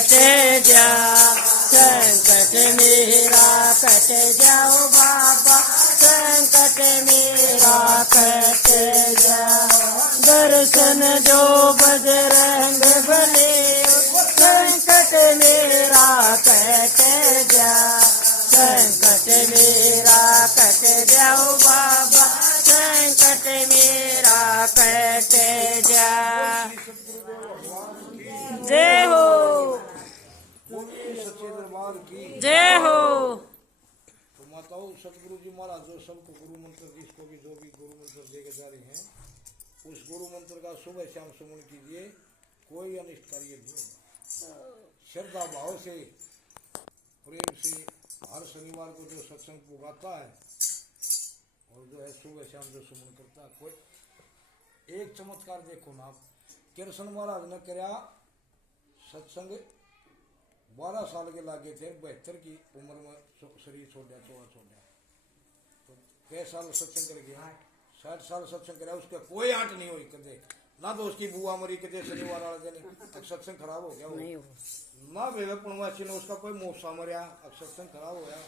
कट जा, संकट मेरा कट जाओ बाबा, संकट मेरा कट जाओ। दर्शन जो बजरंग बले, संकट मेरा कट जा, संकट मेरा कट जाओ बाबा, संकट मेरा कट जा। जय हो, जय हो। तो माताओं, सतगुरु जी महाराज जो सबको गुरु मंत्र, जिसको भी जो भी गुरु मंत्र देके जा रहे हैं, उस गुरु मंत्र का सुबह शाम सुमन कीजिए, कोई अनिष्ट कार्य नहीं होगा। श्रद्धा भाव से, प्रेम से हर शनिवार को जो सत्संग पुगाता है और जो है सुबह शाम जो सुमन करता है, कोई एक चमत्कार देखो ना आप। कृष्ण महाराज ने कराया सत्संग, 12 साल के लागे थे, 72 की उम्र में शरीर छोड़ा, 14 छोड़ा, तो 6 साल सत्संग कर गया, 60 साल सत्संग कराया, उसका कोई आंट नहीं हुई कदे ना। तो उसकी बुआ मरी कदे शनिवार वाले दिन, अब सत्संग खराब हो गया वो ना। वे पुणवासी ने उसका कोई मोसा मरिया, अब सत्संग खराब हो गया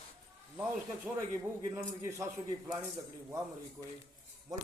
ना। उसके छोरे की बहू की, नंद की, सासू की, फलानी तकड़ी बुआ मरी कोई बोल